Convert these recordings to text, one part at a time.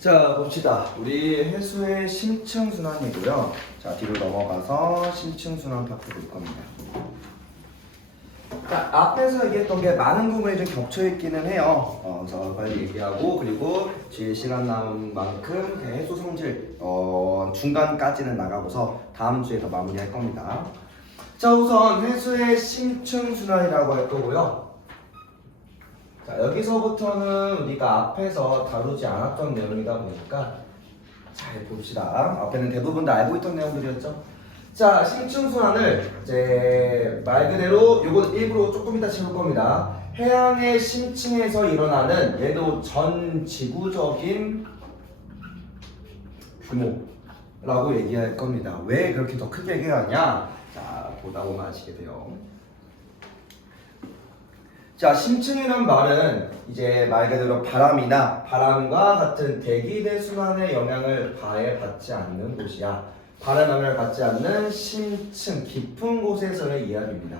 자, 봅시다. 우리 해수의 심층순환이고요. 자, 뒤로 넘어가서 심층순환 파트 볼 겁니다. 자, 앞에서 얘기했던 게 많은 부분이 좀 겹쳐있기는 해요. 그래서 빨리 얘기하고, 그리고 뒤에 시간 남은 만큼 해수 성질 중간까지는 나가고서 다음 주에 더 마무리할 겁니다. 자, 우선 해수의 심층순환이라고 할 거고요. 자, 여기서부터는 우리가 앞에서 다루지 않았던 내용이다 보니까 잘 봅시다. 앞에는 대부분 다 알고 있던 내용들이었죠. 자, 심층순환을 이제 말 그대로 요건 일부러 조금 이따 채울 겁니다. 해양의 심층에서 일어나는 얘도 전 지구적인 규모라고 얘기할 겁니다. 왜 그렇게 더 크게 얘기하냐? 자, 보다 보면 아시게 돼요. 자, 심층이란 말은 이제 말 그대로 바람이나 바람과 같은 대기대 순환의 영향을 받지 않는 곳이야. 바람 영향을 받지 않는 심층, 깊은 곳에서의 이야기입니다.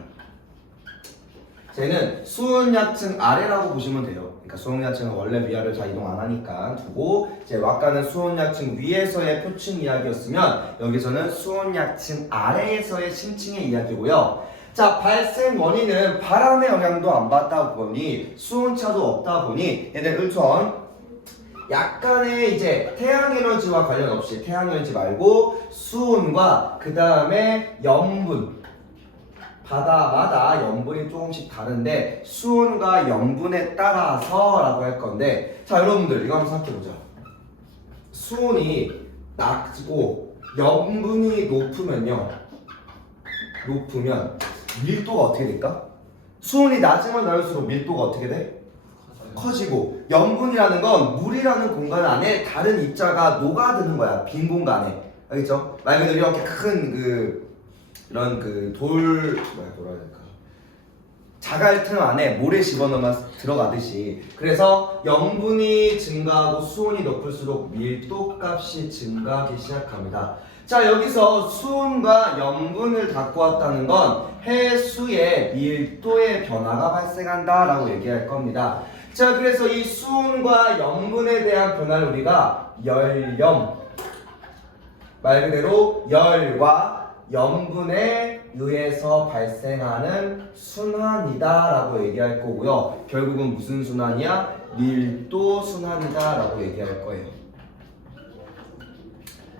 쟤는 수온약층 아래라고 보시면 돼요. 그러니까 수온약층은 원래 위아래로 잘 이동 안 하니까 두고 이제 왁가는 수온약층 위에서의 표층 이야기였으면 여기서는 수온약층 아래에서의 심층의 이야기고요. 자, 발생 원인은 바람의 영향도 안 받다 보니 수온차도 없다 보니 얘들 우선 약간의 이제 태양 에너지와 관련 없이 태양 에너지 말고 수온과 그 다음에 염분 바다마다 염분이 조금씩 다른데 수온과 염분에 따라서 라고 할 건데 자, 여러분들 이거 한번 생각해 보자. 수온이 낮고 염분이 높으면 밀도가 어떻게 될까? 수온이 낮으면 낮을수록 밀도가 어떻게 돼? 커지고 염분이라는 건 물이라는 공간 안에 다른 입자가 녹아드는 거야. 빈 공간에. 알겠죠? 말 그대로 이렇게 큰 이런 뭐라 해야 될까? 자갈 틈 안에 모래 집어넣으면 들어가듯이 그래서 염분이 증가하고 수온이 높을수록 밀도 값이 증가하기 시작합니다. 자, 여기서 수온과 염분을 갖고 왔다는 건 해수의 밀도의 변화가 발생한다 라고 얘기할 겁니다. 자, 그래서 이 수온과 염분에 대한 변화를 우리가 열염, 말 그대로 열과 염분에 의해서 발생하는 순환이다 라고 얘기할 거고요. 결국은 무슨 순환이야? 밀도 순환이다 라고 얘기할 거예요.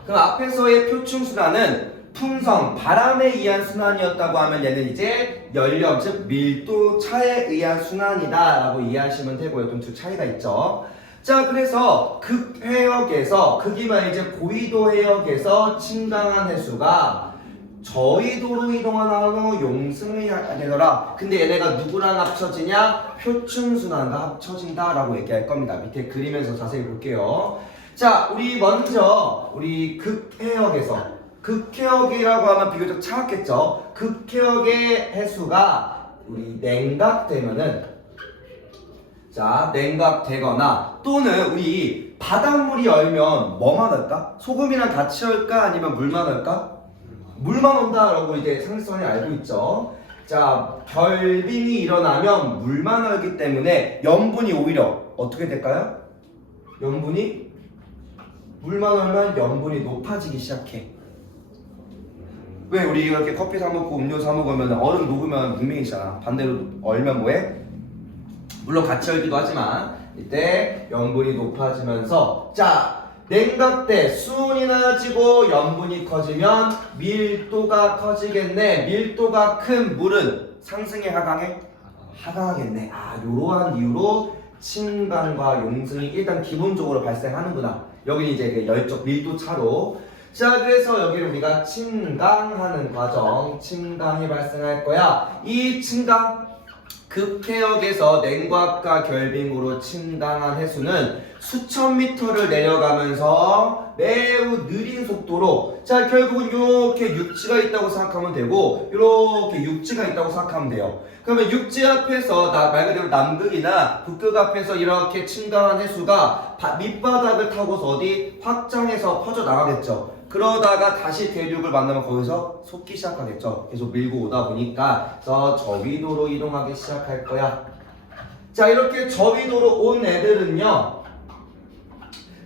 그럼 앞에서의 표층 순환은 풍성, 바람에 의한 순환이었다고 하면 얘는 이제 열염, 즉 밀도 차에 의한 순환이다 라고 이해하시면 되고요. 좀 두 차이가 있죠. 자, 그래서 극해역에서 극이면 이제 고위도 해역에서 침강한 해수가 저위도로 이동하는 용승이 되더라. 근데 얘네가 누구랑 합쳐지냐? 표층 순환과 합쳐진다 라고 얘기할 겁니다. 밑에 그리면서 자세히 볼게요. 자, 우리 먼저 우리 극해역이라고 하면 비교적 차갑겠죠. 극해역의 해수가 우리 냉각되면은 냉각되거나 또는 우리 바닷물이 얼면 뭐만 할까? 소금이랑 같이 얼까? 아니면 물만 얼까? 물만 온다라고 이제 상대성이 알고 있죠. 자, 결빙이 일어나면 물만 얼기 때문에 염분이 오히려 어떻게 될까요? 물만 얼면 염분이 높아지기 시작해. 왜 우리 이렇게 커피 사 먹고 음료 사 먹으면 얼음 녹으면 문맹이잖아. 반대로 얼면 뭐해? 물론 같이 얼기도 하지만 이때 염분이 높아지면서 자, 냉각돼 수온이 낮아지고 염분이 커지면 밀도가 커지겠네. 밀도가 큰 물은 상승해 하강해? 하강하겠네. 요러한 이유로 침강과 용승이 일단 기본적으로 발생하는구나. 여기는 이제 그 열적 밀도 차로. 자, 그래서 여기를 우리가 침강하는 과정, 침강이 발생할 거야. 이 침강, 극해역에서 냉각과 결빙으로 침강한 해수는 수천 미터를 내려가면서 매우 느린 속도로 자, 결국은 이렇게 육지가 있다고 생각하면 되고 이렇게 육지가 있다고 생각하면 돼요. 그러면 육지 앞에서 말 그대로 남극이나 북극 앞에서 이렇게 침강한 해수가 밑바닥을 타고서 어디 확장해서 퍼져 나가겠죠. 그러다가 다시 대륙을 만나면 거기서 솟기 시작하겠죠. 계속 밀고 오다 보니까 저위도로 이동하기 시작할 거야. 자, 이렇게 저위도로 온 애들은요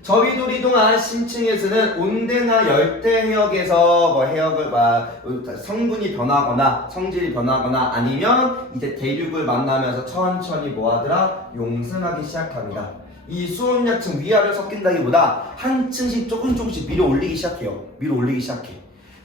저위도로 이동한 심층에서는 온대나 열대 해역에서 뭐 해역을 성분이 변하거나 성질이 변하거나 아니면 이제 대륙을 만나면서 천천히 뭐하더라? 용승하기 시작합니다. 이 수온약층 위아래 섞인다기보다 한 층씩 조금씩 밀어 올리기 시작해요. 밀어 올리기 시작해.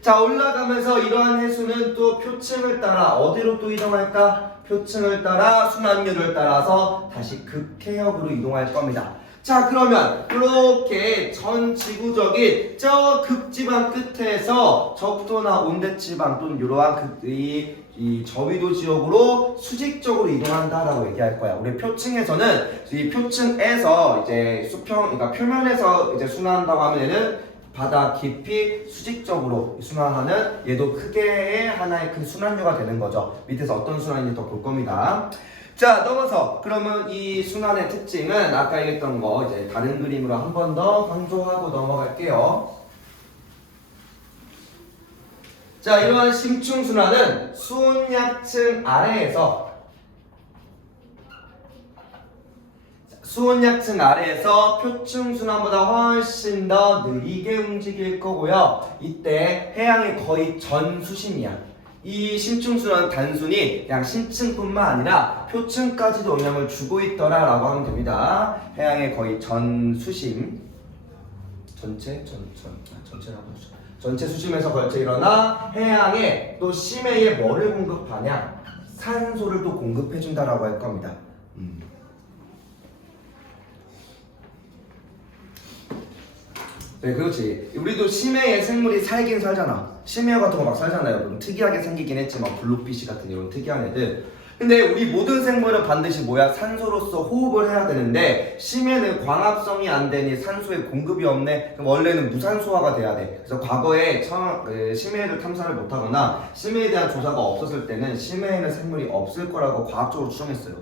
자, 올라가면서 이러한 해수는 또 표층을 따라 어디로 또 이동할까? 표층을 따라 순환율을 따라서 다시 극해역으로 이동할 겁니다. 자, 그러면 이렇게 전 지구적인 저 극지방 끝에서 적도나 온대지방 또는 이러한 이 저위도 지역으로 수직적으로 이동한다라고 얘기할 거야. 우리 표층에서는 이 표층에서 이제 그러니까 표면에서 이제 순환한다고 하면 얘는 바다 깊이 수직적으로 순환하는 얘도 크게의 하나의 큰 순환류가 되는 거죠. 밑에서 어떤 순환인지 더 볼 겁니다. 자, 넘어서 그러면 이 순환의 특징은 아까 얘기했던 거 이제 다른 그림으로 한 번 더 강조하고 넘어갈게요. 자, 이러한 심층 순환은 수온약층 아래에서 표층 순환보다 훨씬 더 느리게 움직일 거고요. 이때 해양의 거의 전 수심이야. 이 심층순환은 단순히 그냥 심층뿐만 아니라 표층까지도 영향을 주고 있더라라고 하면 됩니다. 해양의 거의 전 수심, 전체 수심에서 걸쳐 일어나 해양에 또 심해에 뭐를 공급하냐? 산소를 또 공급해준다라고 할 겁니다. 네, 그렇지. 우리도 심해에 생물이 살긴 살잖아. 심해어 같은 거 막 살잖아요. 여러분. 특이하게 생기긴 했지만 블루피쉬 같은 이런 특이한 애들. 근데 우리 모든 생물은 반드시 뭐야? 산소로서 호흡을 해야 되는데 심해는 광합성이 안 되니 산소의 공급이 없네. 그럼 원래는 무산소화가 돼야 돼. 그래서 과거에 심해를 탐사를 못하거나 심해에 대한 조사가 없었을 때는 심해에는 생물이 없을 거라고 과학적으로 추정했어요.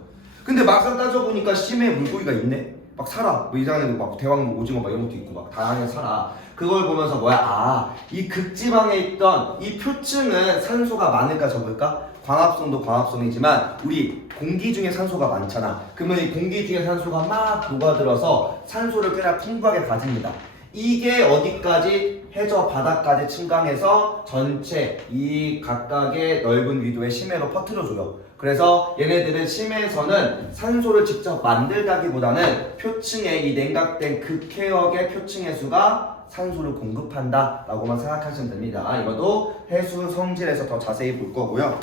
근데 막상 따져보니까 심해에 물고기가 있네. 막 살아. 뭐 이상한 막 대왕 오징어 막 이런 것도 있고 막 다양하게 살아. 그걸 보면서 뭐야? 아, 이 극지방에 있던 이 표층은 산소가 많을까 적을까? 광합성도 광합성이지만 우리 공기 중에 산소가 많잖아. 그러면 이 공기 중에 산소가 막 녹아들어서 산소를 꽤나 풍부하게 가집니다. 이게 어디까지? 해저 바닥까지 침강해서 전체 이 각각의 넓은 위도의 심해로 퍼뜨려줘요. 그래서 얘네들은 심해에서는 산소를 직접 만들다기보다는 표층의 이 냉각된 극해역의 표층 해수가 산소를 공급한다 라고만 생각하시면 됩니다. 이것도 해수 성질에서 더 자세히 볼 거고요.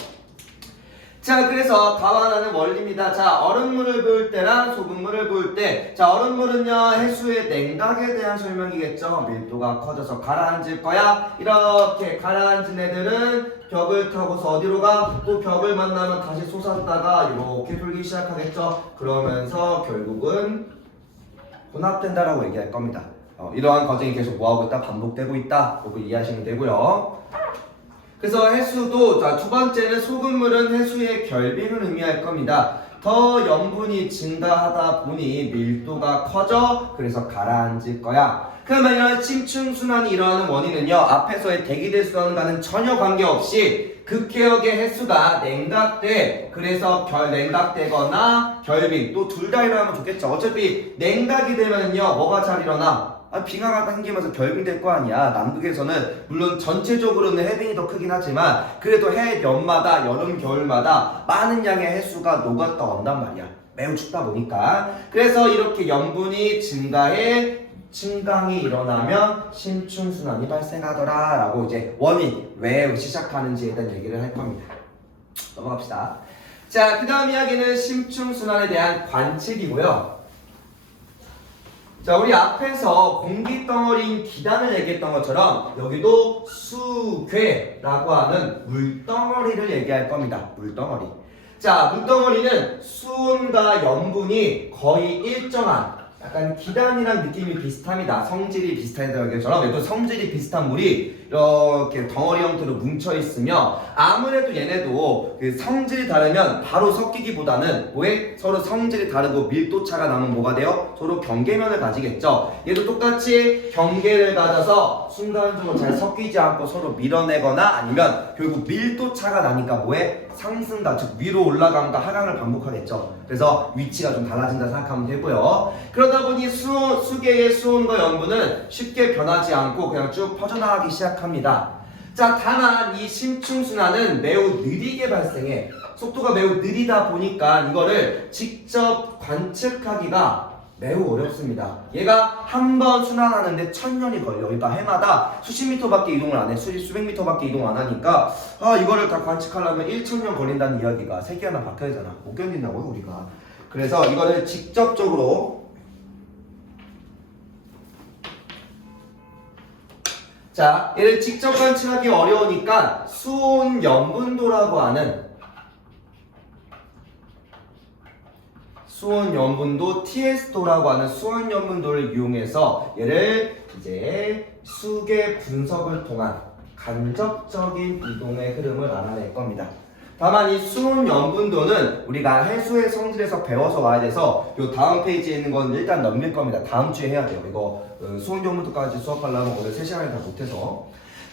자, 그래서 감안하는 원리입니다. 자, 얼음물을 부을 때랑 소금물을 부을 때, 자, 얼음물은요 해수의 냉각에 대한 설명이겠죠. 밀도가 커져서 가라앉을 거야. 이렇게 가라앉은 애들은 벽을 타고서 어디로 가? 또 벽을 만나면 다시 솟았다가 이렇게 돌기 시작하겠죠. 그러면서 결국은 혼합된다라고 얘기할 겁니다. 이러한 과정이 계속 뭐하고 있다? 반복되고 있다. 이거 이해하시면 되고요. 그래서 해수도, 자, 두 번째는 소금물은 해수의 결빙을 의미할 겁니다. 더 염분이 증가하다 보니 밀도가 커져, 그래서 가라앉을 거야. 그러면 이런 심층순환이 일어나는 원인은요, 앞에서의 대기대순환과는 전혀 관계없이 극해역의 해수가 냉각돼. 그래서 냉각되거나 결빙, 또 둘 다 일어나면 좋겠죠. 어차피 냉각이 되면요 뭐가 잘 일어나? 빙하가 생기면서 결빙될 거 아니야. 남극에서는 물론 전체적으로는 해빙이 더 크긴 하지만 그래도 해년마다 여름 겨울마다 많은 양의 해수가 녹았다 온단 말이야. 매우 춥다 보니까. 그래서 이렇게 염분이 증가해 증강이 일어나면 심층순환이 발생하더라 라고 이제 원인 왜 시작하는지에 대한 얘기를 할 겁니다. 넘어갑시다. 자, 그 다음 이야기는 심층순환에 대한 관측이고요. 자, 우리 앞에서 공기덩어리인 기단을 얘기했던 것처럼 여기도 수괴라고 하는 물덩어리를 얘기할 겁니다. 물덩어리. 자, 물덩어리는 수온과 염분이 거의 일정한 약간 기단이랑 느낌이 비슷합니다. 성질이 비슷하다는 것처럼 얘도 성질이 비슷한 물이 이렇게 덩어리 형태로 뭉쳐 있으며 아무래도 얘네도 그 성질이 다르면 바로 섞이기보다는 왜 서로 성질이 다르고 밀도 차가 나면 뭐가 돼요? 서로 경계면을 가지겠죠. 얘도 똑같이 경계를 가져서 순간적으로 잘 섞이지 않고 서로 밀어내거나 아니면 결국 밀도 차가 나니까 뭐해? 상승과 즉 위로 올라감과 하강을 반복하겠죠. 그래서 위치가 좀 달라진다 생각하면 되고요. 그러다 이러다 보니 수계의 수온과 염분은 쉽게 변하지 않고 그냥 쭉 퍼져나가기 시작합니다. 자, 다만 이 심층순환은 매우 느리게 발생해. 속도가 매우 느리다 보니까 이거를 직접 관측하기가 매우 어렵습니다. 얘가 한 번 순환하는데 1000년이 걸려. 그러니까 해마다 수십 미터밖에 이동을 안 해. 수백 미터밖에 이동 안 하니까 이거를 다 관측하려면 1000년 걸린다는 이야기가 세계하나 바뀌어야 되잖아. 못 견딘다고요 우리가. 그래서 이거를 직접적으로 자, 얘를 직접 관측하기 어려우니까 수온 염분도라고 하는 수온 염분도 TS도라고 하는 수온 염분도를 이용해서 얘를 이제 수계 분석을 통한 간접적인 이동의 흐름을 알아낼 겁니다. 다만 이 수온 염분도는 우리가 해수의 성질에서 배워서 와야 돼서 요 다음 페이지에 있는 건 일단 넘길 겁니다. 다음 주에 해야 돼요. 이거 수온 염분도까지 수업하려면 오늘 3시간을 다 못해서.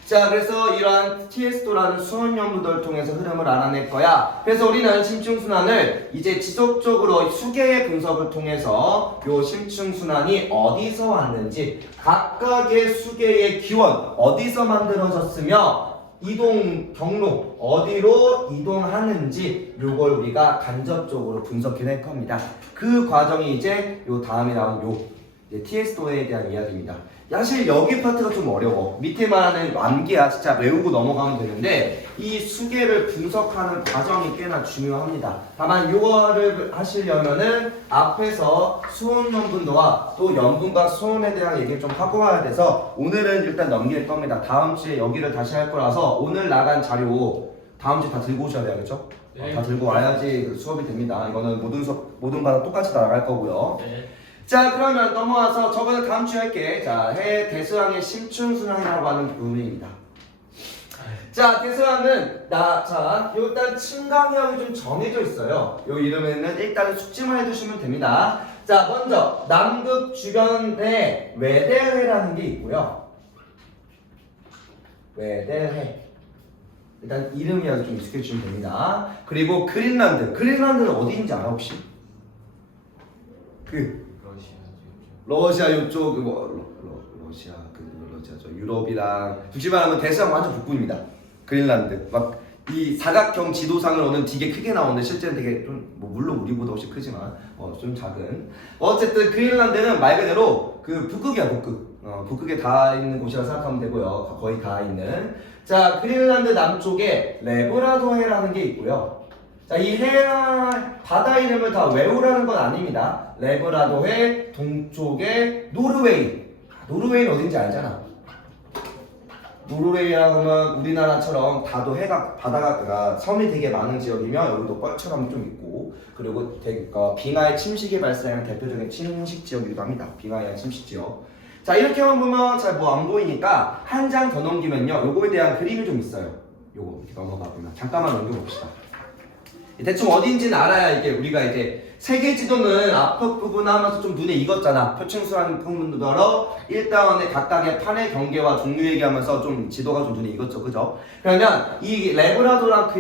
자, 그래서 이러한 TS도라는 수온 염분도를 통해서 흐름을 알아낼 거야. 그래서 우리는 심층순환을 이제 지속적으로 수계의 분석을 통해서 요 심층순환이 어디서 왔는지, 각각의 수계의 기원 어디서 만들어졌으며 이동 경로 어디로 이동하는지 요걸 우리가 간접적으로 분석해낼 겁니다. 그 과정이 이제 요 다음에 나온 요 TS도에 대한 이야기입니다. 사실 여기 파트가 좀 어려워. 밑에 말하는 암기야 진짜 외우고 넘어가면 되는데 이 수계를 분석하는 과정이 꽤나 중요합니다. 다만 이거를 하시려면은 앞에서 수온 염분도와 또 염분과 수온에 대한 얘기를 좀 하고 와야 돼서 오늘은 일단 넘길 겁니다. 다음 주에 여기를 다시 할 거라서 오늘 나간 자료 다음 주에 다 들고 오셔야 돼요, 그렇죠? 네. 다 들고 와야지 수업이 됩니다. 이거는 모든 바다 똑같이 나갈 거고요. 네. 자, 그러면 넘어와서 저거는 다음 주에 할게. 자, 해 대서양의 심층순환이라고 하는 부분입니다. 자, 대서양은 일단 층강형이 좀 정해져 있어요. 요 이름에는 일단은 숙지만 해두시면 됩니다. 자, 먼저 남극 주변에 외대해라는 게 있고요. 외대해. 일단 이름이라도 좀 익숙해주시면 됩니다. 그리고 그린란드는 어디인지 알아 혹시? 러시아 요쪽 러시아죠. 유럽이랑 굳이 말하면 대서양 완전 북부입니다. 그린란드 막 이 사각형 지도상을 오는 되게 크게 나오는데 실제는 되게 좀 물론 우리보다 훨씬 크지만 좀 작은 어쨌든 그린란드는 말 그대로 그 북극이야 북극. 북극에 닿아 있는 곳이라고 생각하면 되고요. 거의 닿아 있는. 자, 그린란드 남쪽에 레브라도해라는 게 있고요. 자, 이 바다 이름을 다 외우라는 건 아닙니다. 레브라도해 동쪽에 노르웨이. 노르웨이는 어딘지 알잖아. 노르웨이라고 하면 우리나라처럼 바다가 섬이 되게 많은 지역이며 여기도 뻘처럼 좀 있고 그리고 빙하의 침식이 발생하는 대표적인 침식 지역이기도 합니다. 빙하의 침식 지역. 자, 이렇게만 보면 잘 뭐 안 보이니까 한 장 더 넘기면요. 요거에 대한 그림이 좀 있어요. 요거 이렇게 넘어가 보면 잠깐만 넘겨봅시다. 대충 어딘지는 알아야 이게 우리가 이제 세계 지도는 앞부분 하면서 좀 눈에 익었잖아. 표층수라는 부분들로 1단원의 각각의 판의 경계와 종류 얘기하면서 좀 지도가 좀 눈에 익었죠, 그죠? 그러면 이 레브라도랑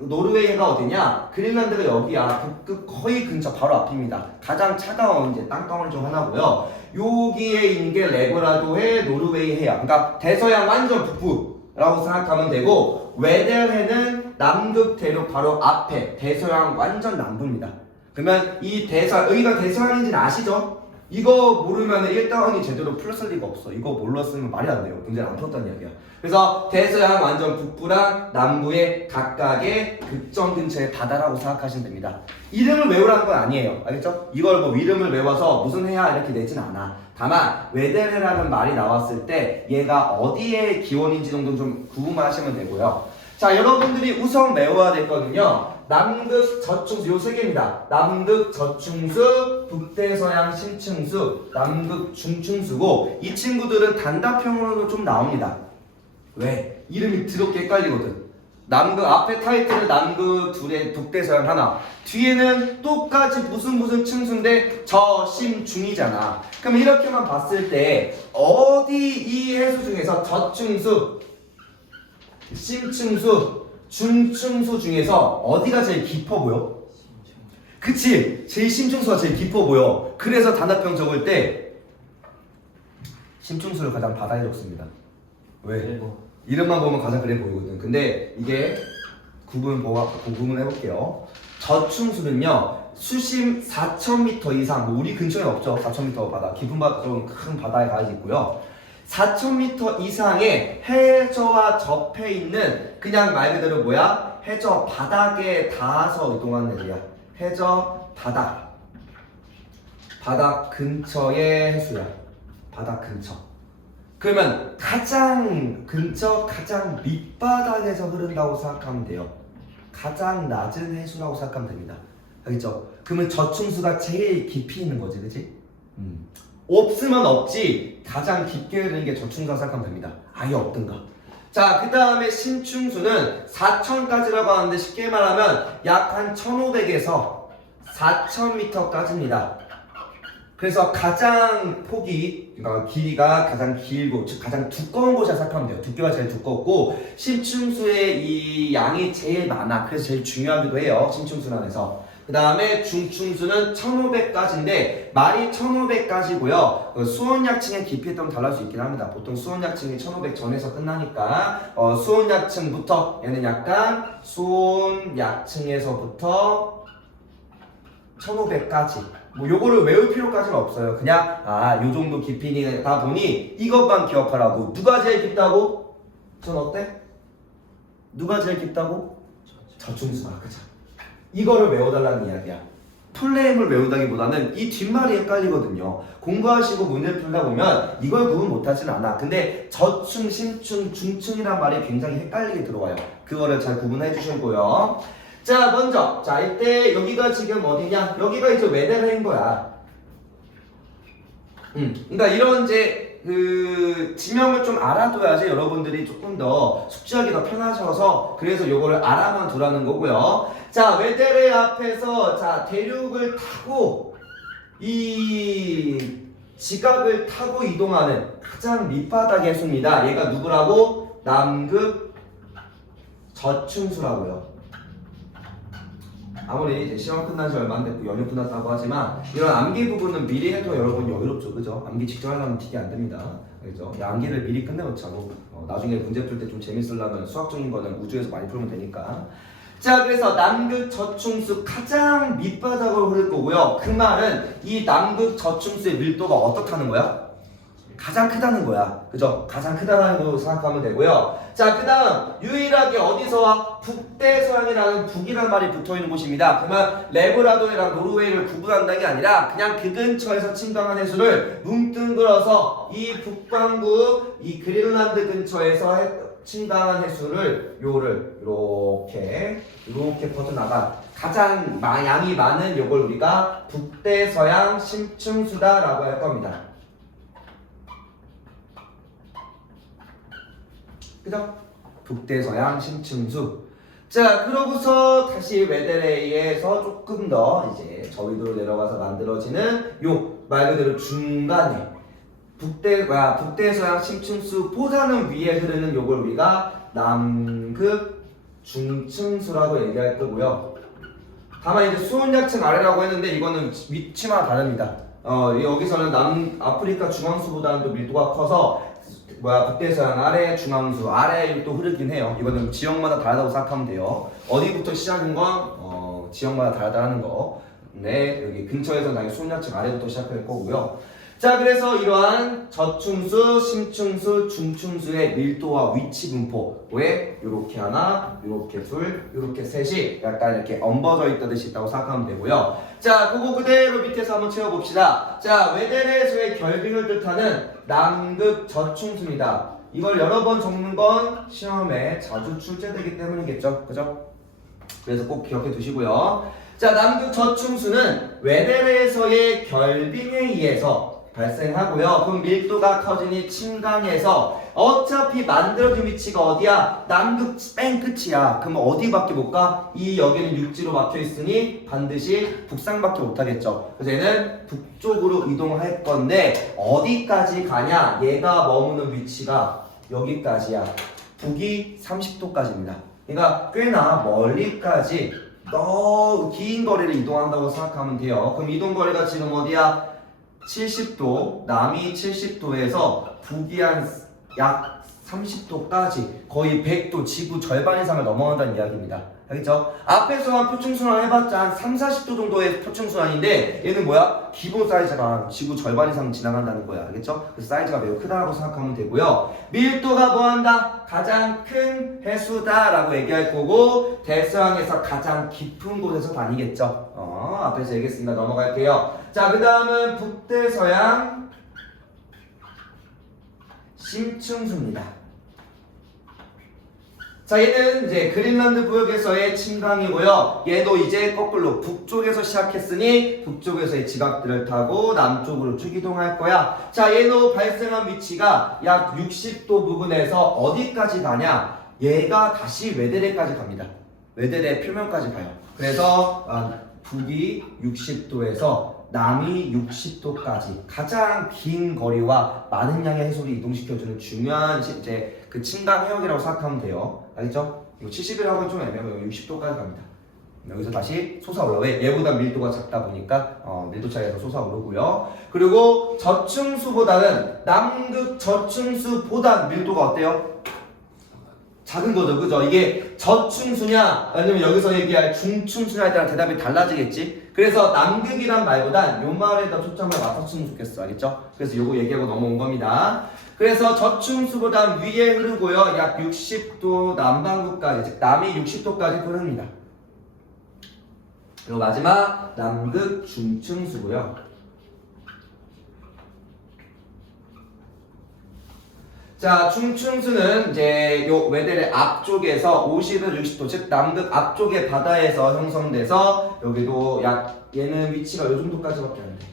노르웨이가 어디냐? 그린란드가 여기야. 북극 거의 근처 바로 앞입니다. 가장 차가운 이제 땅덩어리 중 하나고요. 여기에 있는 게 레브라도해, 노르웨이 해야. 그러니까 대서양 완전 북부라고 생각하면 되고 외대해는 남극 대륙 바로 앞에 대서양 완전 남부입니다. 그러면 여기가 대서양인지는 아시죠? 이거 모르면 1단원이 제대로 풀었을 리가 없어. 이거 몰랐으면 말이 안 돼요. 문제를 안 풀었다는 이야기야. 그래서 대서양 완전 북부랑 남부의 각각의 극점 근처의 바다라고 생각하시면 됩니다. 이름을 외우라는 건 아니에요. 알겠죠? 이걸 뭐 이름을 외워서 무슨 해야 이렇게 내진 않아. 다만 외대해라는 말이 나왔을 때 얘가 어디에 기원인지 정도 좀 구분하시면 되고요. 자, 여러분들이 우선 외워야 될 거는요. 남극 저충수 요 세 개입니다. 남극 저충수, 북대서양 심층수, 남극 중충수고 이 친구들은 단답형으로도 좀 나옵니다. 왜? 이름이 더럽게 헷갈리거든. 남극 앞에 타이틀은 남극 둘에 북대서양 하나. 뒤에는 똑같이 무슨 층수인데 저심중이잖아. 그럼 이렇게만 봤을 때 어디 이 해수 중에서 저충수, 심층수, 중층수 중에서 어디가 제일 깊어 보여? 그치? 제일 심층수가 제일 깊어 보여. 그래서 단답형 적을 때 심층수를 가장 바다에 적습니다. 왜? 이름만 보면 가장 그래 보이거든. 근데 이게 구분을 해볼게요. 저충수는요 수심 4,000m 이상, 뭐 우리 근처에 없죠. 4,000m 바다, 깊은 바다, 좀 큰 바다에 가 있고요. 4,000m 이상의 해저와 접해 있는, 그냥 말 그대로 뭐야? 해저 바닥에 닿아서 이동하는 애들이야. 해저 바닥 근처의 해수야. 바닥 근처. 그러면 가장 근처, 가장 밑바닥에서 흐른다고 생각하면 돼요. 가장 낮은 해수라고 생각하면 됩니다. 알겠죠? 그러면 저충수가 제일 깊이 있는 거지, 그치? 없으면 없지, 가장 깊게 흐르는 게 저충수라고 생각하면 됩니다. 아예 없든가. 자, 그 다음에 심충수는 4,000까지라고 하는데 쉽게 말하면 약 한 1,500에서 4,000m까지입니다. 그래서 가장 폭이, 그러니까 길이가 가장 길고, 즉 가장 두꺼운 곳이라 생각하면 돼요. 두께가 제일 두껍고 심층수의 이 양이 제일 많아. 그래서 제일 중요하기도 해요. 심층수 안에서. 그 다음에 중충수는 1,500까지인데 말이 1,500까지고요. 수온약층의 깊이에 따라 달라질 수 있긴 합니다. 보통 수온약층이 1,500 전에서 끝나니까 수온약층부터, 얘는 약간 수온약층에서부터 1,500까지. 뭐 요거를 외울 필요까지는 없어요. 그냥 요 정도 깊이다 보니 이것만 기억하라고. 누가 제일 깊다고? 전 어때? 누가 제일 깊다고? 저충수가. 그죠? 이거를 외워달라는 이야기야. 풀네임을 외우다기보다는 이 뒷말이 헷갈리거든요. 공부하시고 문제를 풀다 보면 이걸 구분 못하진 않아. 근데 저충, 심충, 중충이란 말이 굉장히 헷갈리게 들어와요. 그거를 잘 구분해 주시고요. 자, 먼저, 자, 이때 여기가 지금 어디냐? 여기가 이제 외대라인 거야. 그러니까 이런 이제 그 지명을 좀 알아둬야지 여러분들이 조금 더 숙지하기 더 편하셔서, 그래서 요거를 알아만 두라는 거고요. 자, 외대래 앞에서 자 대륙을 타고 이 지각을 타고 이동하는 가장 밑바닥의 해수입니다. 얘가 누구라고? 남극 저충수라고요. 아무리 이제 시험 끝난 지 얼마 안 됐고 연휴 끝났다고 하지만 이런 암기 부분은 미리 해도 여러분 여유롭죠, 그죠? 암기 직접 하려면 틱이 안 됩니다, 그죠? 암기를 미리 끝내놓자고 나중에 문제 풀 때 좀 재밌으려면 수학적인 거는 우주에서 많이 풀면 되니까. 자, 그래서 남극 저충수 가장 밑바닥으로 흐를 거고요. 그 말은 이 남극 저충수의 밀도가 어떻다는 거야? 가장 크다는 거야. 그죠? 가장 크다는 거 생각하면 되고요. 자, 그 다음 유일하게 어디서 와? 북대서양이라는 북이란 말이 붙어있는 곳입니다. 그러면 레브라도르랑 노르웨이를 구분한다는 게 아니라 그냥 그 근처에서 침강한 해수를 뭉뚱그려서 이 북반구 이 그린란드 근처에서 침강한 해수를 이렇게 퍼져나간 가장 양이 많은 요걸 우리가 북대서양 심층수다라고 할 겁니다. 그죠? 북대서양 심층수. 자, 그러고서 다시 외대레이에서 조금 더 이제 저위도로 내려가서 만들어지는 요 말 그대로 중간에 북대서양 심층수보다는 위에 흐르는 요걸 우리가 남극 중층수라고 얘기할 거고요. 다만 이제 수온약층 아래라고 했는데 이거는 위치마다 다릅니다. 여기서는 남아프리카 중앙수보다는 또 밀도가 커서 북대서양 아래, 중앙수 아래에 또 흐르긴 해요. 이거는 지역마다 다르다고 생각하면 돼요. 어디부터 시작인 건 지역마다 다르다는 거. 네, 여기 근처에서 나중에 수온약층 아래부터 시작할 거고요. 자, 그래서 이러한 저충수, 심충수, 중충수의 밀도와 위치 분포에 요렇게 하나, 요렇게 둘, 요렇게 셋이 약간 이렇게 엉버져 있다듯이 있다고 생각하면 되고요. 자, 그거 그대로 밑에서 한번 채워봅시다. 자, 외대래에서의 결빙을 뜻하는 남극 저충수입니다. 이걸 여러 번 적는 건 시험에 자주 출제되기 때문이겠죠, 그죠? 그래서 꼭 기억해 두시고요. 자, 남극 저충수는 외대래에서의 결빙에 의해서 발생하고요. 그럼 밀도가 커지니 침강해서 어차피 만들어진 위치가 어디야? 남극 맨 끝이야. 그럼 어디밖에 못 가? 여기는 육지로 막혀 있으니 반드시 북상밖에 못 하겠죠. 그래서 얘는 북쪽으로 이동할 건데 어디까지 가냐? 얘가 머무는 위치가 여기까지야. 북이 30도까지입니다. 그러니까 꽤나 멀리까지 더 긴 거리를 이동한다고 생각하면 돼요. 그럼 이동 거리가 지금 어디야? 70도, 남이 70도에서 북이 한 약 30도까지 거의 100도, 지구 절반 이상을 넘어간다는 이야기입니다. 알겠죠? 앞에서만 표층순환 해봤자 한 3, 40도 정도의 표층순환인데 얘는 뭐야? 기본 사이즈가 지구 절반 이상 지나간다는 거야. 알겠죠? 그래서 사이즈가 매우 크다라고 생각하면 되고요. 밀도가 뭐한다? 가장 큰 해수다라고 얘기할 거고 대서양에서 가장 깊은 곳에서 다니겠죠. 앞에서 얘기했으니까 넘어갈게요. 자, 그 다음은 북대서양 심층수입니다. 자, 얘는 이제 그린란드 부역에서의 침강이고요. 얘도 이제 거꾸로 북쪽에서 시작했으니 북쪽에서의 지각들을 타고 남쪽으로 쭉 이동할 거야. 자, 얘도 발생한 위치가 약 60도 부근에서 어디까지 가냐? 얘가 다시 외대래까지 갑니다. 외대래 표면까지 가요. 그래서 북이 60도에서 남이 60도까지 가장 긴 거리와 많은 양의 해수를 이동시켜주는 중요한 이제 그 침강 해역이라고 생각하면 돼요. 알겠죠? 이거 70이라고는 좀 애매하고 60도까지 갑니다. 여기서 다시 솟아올라. 왜? 얘보다 밀도가 작다 보니까 밀도 차이에서 솟아오르고요. 그리고 저층수보다는 남극 저층수보다 밀도가 어때요? 작은 거죠, 그죠? 이게 저층수냐 아니면 여기서 얘기할 중층수냐에 따라 대답이 달라지겠지. 그래서 남극이란 말보단 요 말에 더 초점을 맞췄으면 좋겠어, 알겠죠? 그래서 요거 얘기하고 넘어온 겁니다. 그래서 저층수보다 위에 흐르고요, 약 60도 남반구까지, 즉 남이 60도까지 흐릅니다. 그리고 마지막 남극 중층수고요. 자, 중층수는 이제 요 외대의 앞쪽에서 50에서 60도, 즉 남극 앞쪽의 바다에서 형성돼서 여기도 약 얘는 위치가 요 정도까지밖에 안 돼.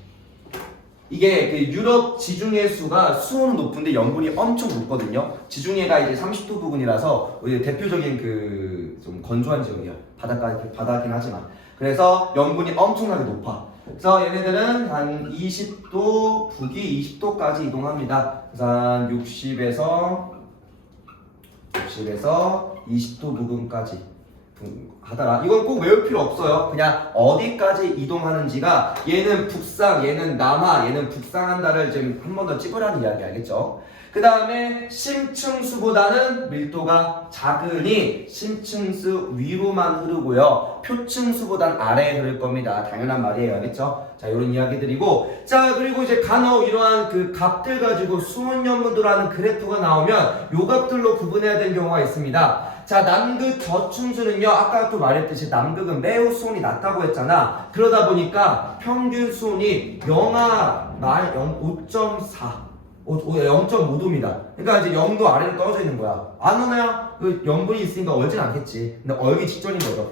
이게 그 유럽 지중해수가 수온은 높은데 염분이 엄청 높거든요. 지중해가 이제 30도 부근이라서 대표적인 그 좀 건조한 지역이야. 바다긴 하지만. 그래서 염분이 엄청나게 높아. 그래서 얘네들은 한 20도, 북이 20도까지 이동합니다. 그래서 한 60에서 20도 부근까지 하더라. 이건 꼭 외울 필요 없어요. 그냥 어디까지 이동하는지가 얘는 북상, 얘는 남하, 얘는 북상한다를 지금 한 번 더 찝으라는 이야기 알겠죠? 그 다음에 심층수보다는 밀도가 작으니 심층수 위로만 흐르고요. 표층수보단 아래에 흐를 겁니다. 당연한 말이에요. 알겠죠? 자, 이런 이야기들이고, 자, 그리고 이제 간혹 이러한 그 값들 가지고 수온연분도라는 그래프가 나오면 요 값들로 구분해야 되는 경우가 있습니다. 자, 남극 저층수는요, 아까 또 말했듯이 남극은 매우 수온이 낮다고 했잖아. 그러다 보니까 평균 수온이 영하 5.4 0.5도입니다. 그러니까 이제 0도 아래로 떨어져 있는 거야. 안 오나요? 그 염분이 있으니까 얼진 않겠지. 근데 얼기 직전인 거죠.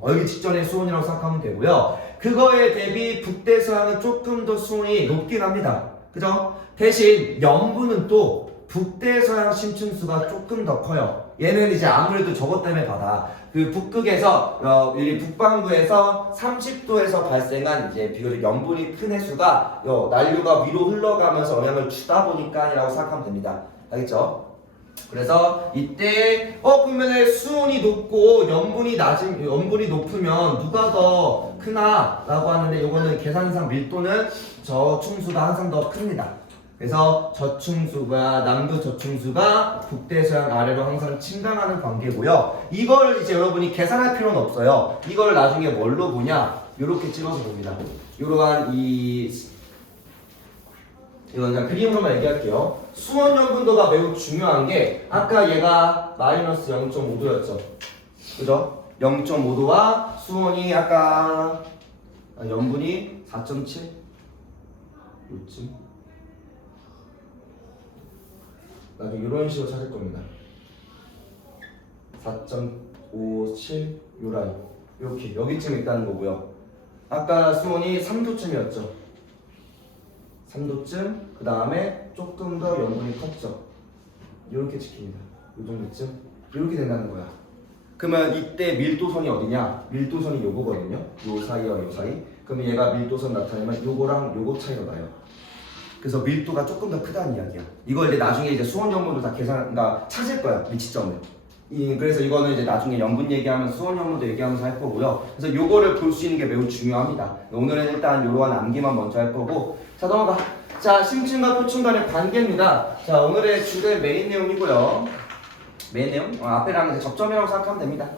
얼기 직전의 수온이라고 생각하면 되고요. 그거에 대비 북대서양은 조금 더 수온이 높긴 합니다. 그죠? 대신 염분은 또 북대서양 심층수가 조금 더 커요. 얘는 이제 아무래도 저것 때문에 받아. 그 북극에서 이 북반구에서 30도에서 발생한 이제 비교적 염분이 큰 해수가 난류가 위로 흘러가면서 영향을 주다 보니까라고 생각하면 됩니다. 알겠죠? 그래서 이때 그러면 수온이 높고 염분이 높으면 누가 더 크나라고 하는데 이거는 계산상 밀도는 저층수가 항상 더 큽니다. 그래서 저층수가 남극 저층수가 북대서양 아래로 항상 침강하는 관계고요. 이걸 이제 여러분이 계산할 필요는 없어요. 이걸 나중에 뭘로 보냐? 이렇게 찍어서 봅니다. 이러한 이건 그냥 그림으로만 얘기할게요. 수온 염분도가 매우 중요한 게 아까 얘가 마이너스 0.5도였죠. 그죠? 0.5도와 수온이 아까 염분이 4.7 요쯤 나중에 이런 식으로 찾을 겁니다. 4.57 요 라인 이렇게 여기쯤 있다는 거고요. 아까 수온이 3도쯤이었죠. 3도쯤 그 다음에 조금 더 염분이 컸죠. 이렇게 지킵니다. 이 정도쯤 이렇게 된다는 거야. 그러면 이때 밀도선이 어디냐? 밀도선이 요거거든요. 요 사이와 요 사이. 그러면 얘가 밀도선 나타내면 요거랑 요거 차이로 나요. 그래서 밀도가 조금 더 크다는 이야기야. 이걸 이제 나중에 이제 수온 염분도 다 그러니까 찾을 거야, 위치점을. 그래서 이거는 이제 나중에 연분 얘기하면서 수원 연분도 얘기하면서 할 거고요. 그래서 요거를 볼 수 있는 게 매우 중요합니다. 오늘은 일단 요러한 암기만 먼저 할 거고. 자, 넘어가. 자, 심층과 표층 간의 관계입니다. 자, 오늘의 주된 메인 내용이고요. 메인 내용? 앞에랑 이제 접점이라고 생각하면 됩니다.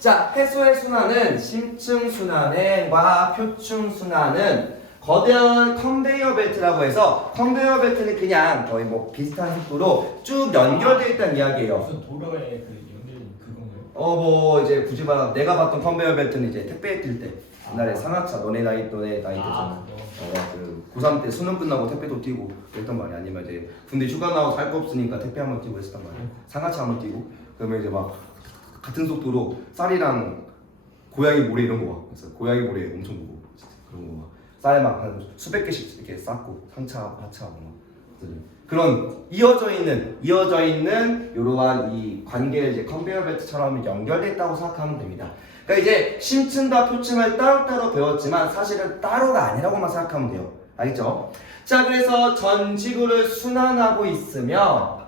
자, 해소의 순환은 심층 순환과 표층 순환은 거대한 컨베이어 벨트라고 해서 컨베이어 벨트는 그냥 거의 뭐 비슷한 속도로 쭉 연결되어 있다는 이야기예요. 무슨 도로에 그 연결 그건가요? 뭐 이제 굳이 말하면 내가 봤던 컨베이어 벨트는 이제 택배 뛸 때 옛날에 상하차 너네 나이 때잖아. 그 고3 때 수능 끝나고 택배도 뛰고 그랬단 말이야. 아니면 이제 군대 휴가 나와서 할 거 없으니까 택배 한번 뛰고 했었단 말이야. 상하차 한번 뛰고 그러면 이제 막 같은 속도로 쌀이랑 고양이 모래 이런 거 봐. 그래서 고양이 모래 엄청 무거워. 그런 거 봐. 쌀 막 한 수백 개씩 이렇게 쌓고 상차, 하차 뭐 그런 이어져 있는 이러한 이 관계를 이제 컨베이어 벨트처럼 연결돼 있다고 생각하면 됩니다. 그러니까 이제 심층과 표층을 따로따로 배웠지만 사실은 따로가 아니라고만 생각하면 돼요. 알겠죠? 자, 그래서 전 지구를 순환하고 있으며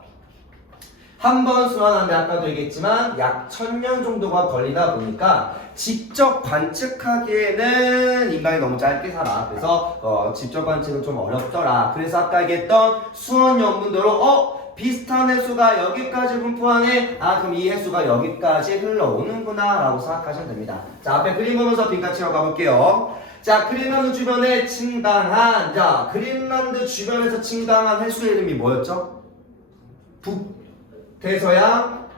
한 번 순환하는데 아까도 얘기했지만 약 1000년 정도가 걸리다 보니까 직접 관측하기에는 인간이 너무 짧게 살아. 그래서 직접 관측은 좀 어렵더라. 그래서 아까 얘기했던 수원 연분도로 비슷한 해수가 여기까지 분포하네. 그럼 이 해수가 여기까지 흘러오는구나 라고 생각하시면 됩니다. 자, 앞에 그림 보면서 빈칸치러 가볼게요. 자, 그린란드 주변에 침당한, 자, 그린란드 주변에서 침당한 해수의 이름이 뭐였죠? 북대서양.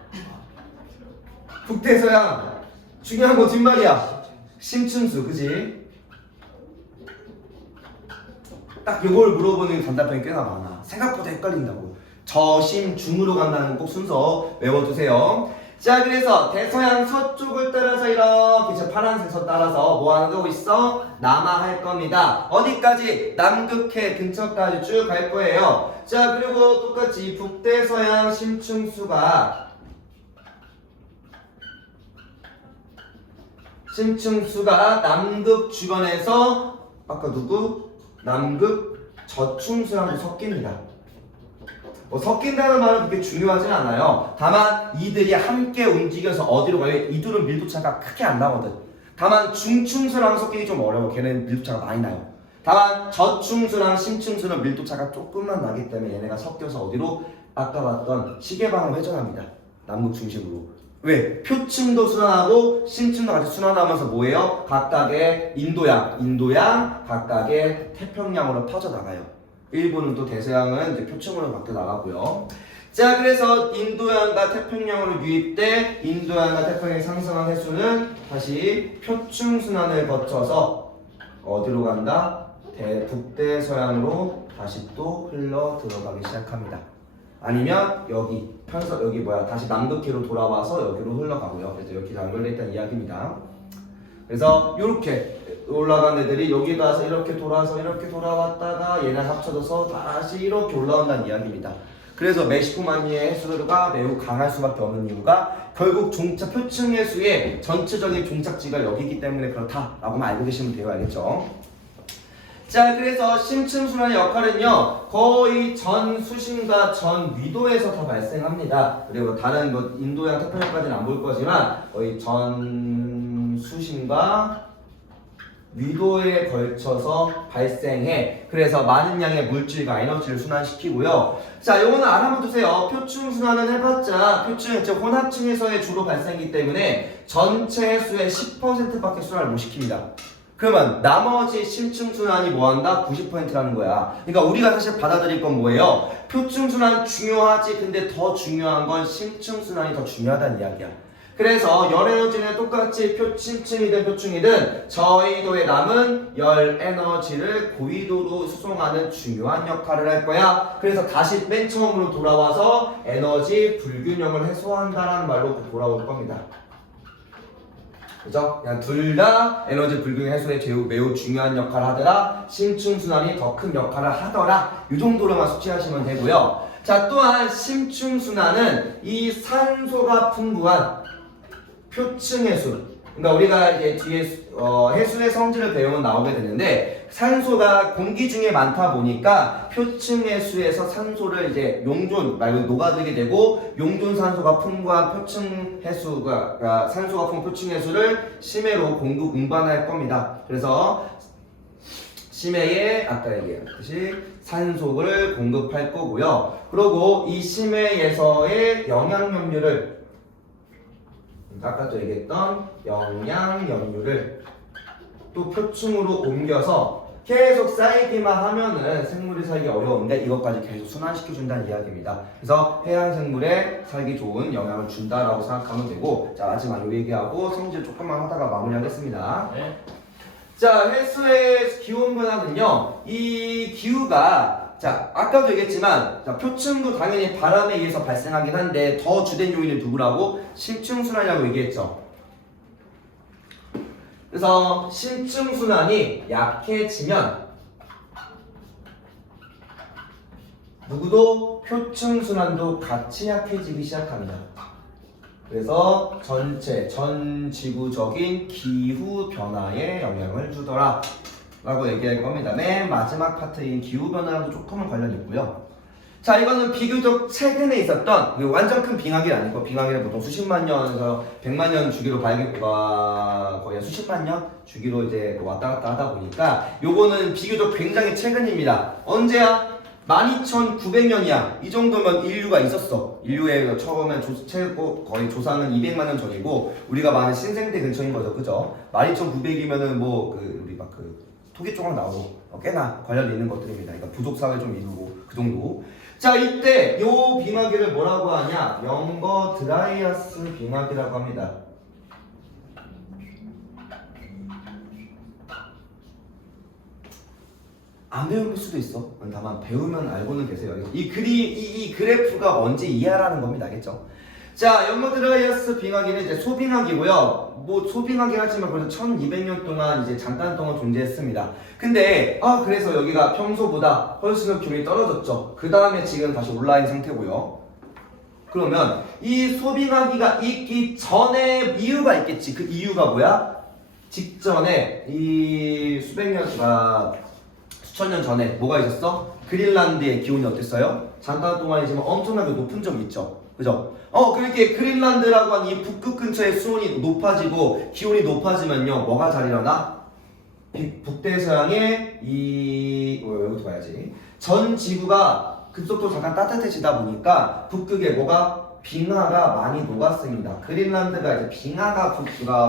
중요한 거 뒷말이야. 심층수, 그지? 딱 이걸 물어보는 단답형이 꽤나 많아. 생각보다 헷갈린다고. 저심중으로 간다는 꼭 순서 외워두세요. 자, 그래서 대서양 서쪽을 따라서 이렇게 저 파란색 선 따라서 뭐 하는 거 있어? 남하할 겁니다. 어디까지? 남극해 근처까지 쭉 갈 거예요. 자, 그리고 똑같이 북대서양 심층수가 남극 주변에서 아까 누구? 남극 저충수랑도 섞입니다. 섞인다는 말은 그렇게 중요하진 않아요. 다만 이들이 함께 움직여서 어디로 가요? 이들은 밀도차가 크게 안 나거든. 다만 중충수랑 섞이기 좀 어려워. 걔는 밀도차가 많이 나요. 다만 저충수랑 심층수는 밀도차가 조금만 나기 때문에 얘네가 섞여서 어디로? 아까 봤던 시계방으로 회전합니다. 남극 중심으로. 왜? 표층도 순환하고 심층도 같이 순환하면서 뭐예요? 각각의 인도양 각각의 태평양으로 퍼져나가요. 일본은 또 대서양은 이제 표층으로 바뀌어 나가고요. 자, 그래서 인도양과 태평양으로 유입돼 인도양과 태평양이 상승한 해수는 다시 표층 순환을 거쳐서 어디로 간다? 북대서양으로 다시 또 흘러 들어가기 시작합니다. 아니면 다시 남극해로 돌아와서 여기로 흘러가고요. 그래서 이렇게 연결돼 있다는 이야기입니다. 그래서 이렇게 올라간 애들이 여기 가서 이렇게 돌아서 이렇게 돌아왔다가 얘네 합쳐져서 다시 이렇게 올라온다는 이야기입니다. 그래서 멕시코만리의 해수가 매우 강할 수밖에 없는 이유가 결국 표층 해수의 전체적인 종착지가 여기이기 때문에 그렇다라고만 알고 계시면 돼요. 알겠죠? 자, 그래서 심층 순환의 역할은요 거의 전 수심과 전 위도에서 다 발생합니다. 그리고 다른 인도양 태평양까지는 안 볼 거지만 거의 전 수심과 위도에 걸쳐서 발생해. 그래서 많은 양의 물질과 에너지를 순환시키고요. 자, 요거는 알아만 두세요. 표층 순환은 해봤자 즉 혼합층에서의 주로 발생이기 때문에 전체 해수의 10%밖에 순환을 못 시킵니다. 그러면 나머지 심층 순환이 뭐한다? 90%라는 거야. 그러니까 우리가 사실 받아들일 건 뭐예요? 표층 순환 중요하지. 근데 더 중요한 건 심층 순환이 더 중요하다는 이야기야. 그래서 열 에너지는 똑같이 심층이든 표층이든 저위도에 남은 열 에너지를 고위도로 수송하는 중요한 역할을 할 거야. 그래서 다시 맨 처음으로 돌아와서 에너지 불균형을 해소한다라는 말로 돌아올 겁니다. 그죠? 그냥 둘 다 에너지 불균형 해소에 매우 중요한 역할을 하더라. 심층 순환이 더 큰 역할을 하더라. 이 정도로만 숙지하시면 되고요. 자, 또한 심층 순환은 이 산소가 풍부한 표층 해수, 그러니까 우리가 이제 뒤에 해수의 성질을 배우면 나오게 되는데 산소가 공기 중에 많다 보니까 표층 해수에서 산소를 이제 용존 말고 녹아들게 되고 용존 산소가 풍부한 표층 해수가 그러니까 산소가 풍부한 표층 해수를 심해로 공급 운반할 겁니다. 그래서 심해에 아까 얘기했듯이 산소를 공급할 거고요. 그리고 이 심해에서의 영양염류를 아까 또 얘기했던 영양염류를 또 표층으로 옮겨서 계속 쌓이기만 하면은 생물이 살기 어려운데 이것까지 계속 순환시켜준다는 이야기입니다. 그래서 해양 생물에 살기 좋은 영향을 준다라고 생각하면 되고, 자 마지막 요 얘기하고 성질 조금만 하다가 마무리하겠습니다. 네. 자, 해수의 기온 변화는요, 이 기후가, 자, 아까도 얘기했지만, 자, 표층도 당연히 바람에 의해서 발생하긴 한데, 더 주된 요인은 누구라고? 심층순환이라고 얘기했죠. 그래서, 심층순환이 약해지면, 누구도 표층순환도 같이 약해지기 시작합니다. 그래서 전 지구적인 기후 변화에 영향을 주더라 라고 얘기할 겁니다. 맨 마지막 파트인 기후 변화랑도 조금은 관련이 있고요. 자, 이거는 비교적 최근에 있었던 완전 큰 빙하기 아니고, 빙하기는 보통 수십만 년에서 100만 년 주기로 거의 수십만 년 주기로 이제 왔다 갔다 하다 보니까 요거는 비교적 굉장히 최근입니다. 언제야? 12,900년이야. 이 정도면 인류가 있었어. 인류의 처음에 거의 조상은 200만 년 전이고, 우리가 많은 신생대 근처인 거죠, 그죠? 12,900이면은 우리 막 토기 조각 나오고 꽤나 관련이 있는 것들입니다. 그러니까 부족 사회 좀 이루고 그 정도. 자, 이때 요 빙하기를 뭐라고 하냐? 영거 드라이아스 빙하기라고 합니다. 안 배울 수도 있어. 다만 배우면 알고는 계세요. 이 그래프가 뭔지 이해하라는 겁니다. 알겠죠? 자, 영거 드라이아스 빙하기는 이제 소빙하기고요. 소빙하기 하지만 그래도 1200년 동안 이제 잠깐 동안 존재했습니다. 근데 그래서 여기가 평소보다 훨씬 더 기온이 떨어졌죠. 그 다음에 지금 다시 올라인 상태고요. 그러면 이 소빙하기가 있기 전에 이유가 있겠지. 그 이유가 뭐야? 직전에 이 수천 년 전에 뭐가 있었어? 그린란드의 기온이 어땠어요? 잠깐 동안이지만 엄청나게 높은 적이 있죠. 그죠? 그렇게 그린란드라고 하는 이 북극 근처의 수온이 높아지고 기온이 높아지면요, 뭐가 잘 일어나? 북대서양의 여기부터 봐야지. 전 지구가 급속도로 잠깐 따뜻해지다 보니까 북극에 뭐가? 빙하가 많이 녹았습니다. 그린란드가 이제 빙하가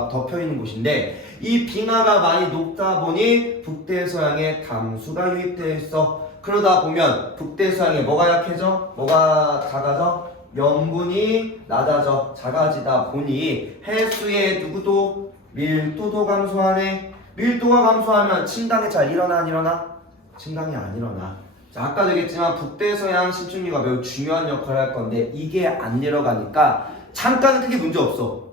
덮여 있는 곳인데, 이 빙하가 많이 녹다 보니 북대서양에 담수가 유입되어 있어. 그러다 보면 북대서양에 뭐가 약해져? 뭐가 작아져? 염분이 낮아져. 작아지다 보니 해수의 누구도 밀도도 감소하네. 밀도가 감소하면 침강이 잘 일어나 안 일어나? 침강이 안 일어나. 자, 아까도 얘기했지만 북대서양 신축류가 매우 중요한 역할을 할 건데 이게 안 내려가니까 잠깐은 크게 문제 없어.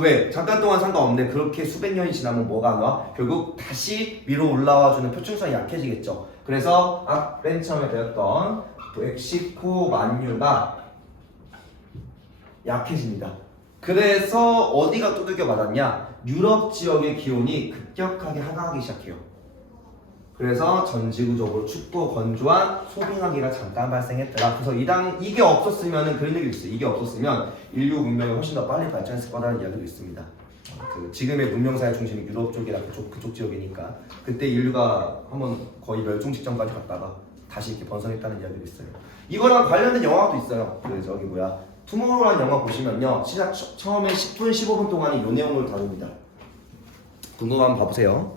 왜? 잠깐 동안 상관없는데 그렇게 수백 년이 지나면 뭐가 나와? 결국 다시 위로 올라와주는 표층성이 약해지겠죠. 그래서 맨 처음에 배웠던 멕시코 만유가 약해집니다. 그래서 어디가 두들겨 맞았냐? 유럽 지역의 기온이 급격하게 하강하기 시작해요. 그래서 전 지구적으로 춥고 건조한 소빙하기가 잠깐 발생했더라. 그래서 이게 없었으면은 그런 얘기도 있어요. 이게 없었으면 인류 문명이 훨씬 더 빨리 발전했을 거라는 이야기도 있습니다. 지금의 문명사의 중심이 유럽 쪽이라 그쪽 지역이니까 그때 인류가 한번 거의 멸종 직전까지 갔다가 다시 이렇게 번성했다는 이야기도 있어요. 이거랑 관련된 영화도 있어요. 투모로우라는 영화 보시면요, 처음에 10분 15분 동안이 이 내용을 다룹니다. 궁금하면 봐보세요.